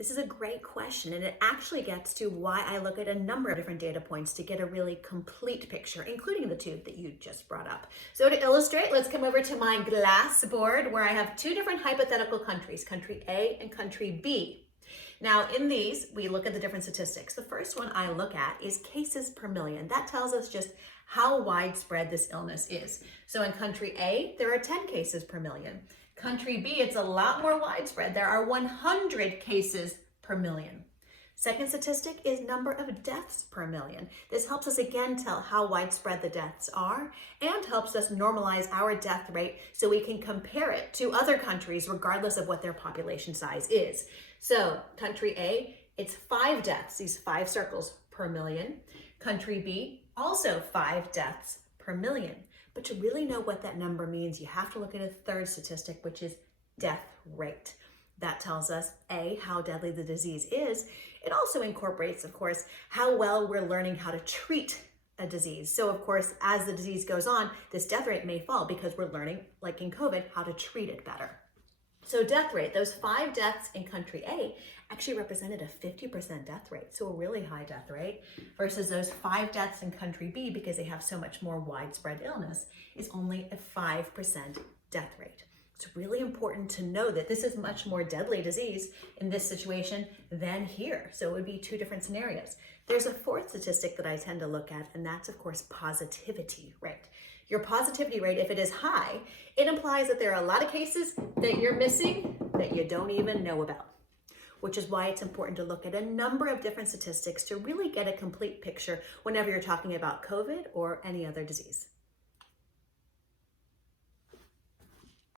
This is a great question, and it actually gets to why I look at a number of different data points to get a really complete picture, including the two that you just brought up. So to illustrate, let's come over to my glass board where I have two different hypothetical countries, country A and country B. Now in these, we look at the different statistics. The first one I look at is cases per million. That tells us just how widespread this illness is. So in country A, there are 10 cases per million. Country B, it's a lot more widespread. There are 100 cases per million. Second statistic is number of deaths per million. This helps us again tell how widespread the deaths are and helps us normalize our death rate so we can compare it to other countries regardless of what their population size is. So country A, it's 5 deaths, these 5 circles per million. Country B, also 5 deaths per million. But to really know what that number means, you have to look at a third statistic, which is death rate. That tells us, A, how deadly the disease is. It also incorporates, of course, how well we're learning how to treat a disease. So, of course, as the disease goes on, this death rate may fall because we're learning, like in COVID, how to treat it better. So death rate, those 5 deaths in country A actually represented a 50% death rate, so a really high death rate, versus those 5 deaths in country B, because they have so much more widespread illness, is only a 5% death rate. It's really important to know that this is much more deadly disease in this situation than here. So it would be 2 different scenarios. There's a fourth statistic that I tend to look at, and that's of course positivity rate. Your positivity rate, if it is high, it implies that there are a lot of cases that you're missing that you don't even know about, which is why it's important to look at a number of different statistics to really get a complete picture whenever you're talking about COVID or any other disease.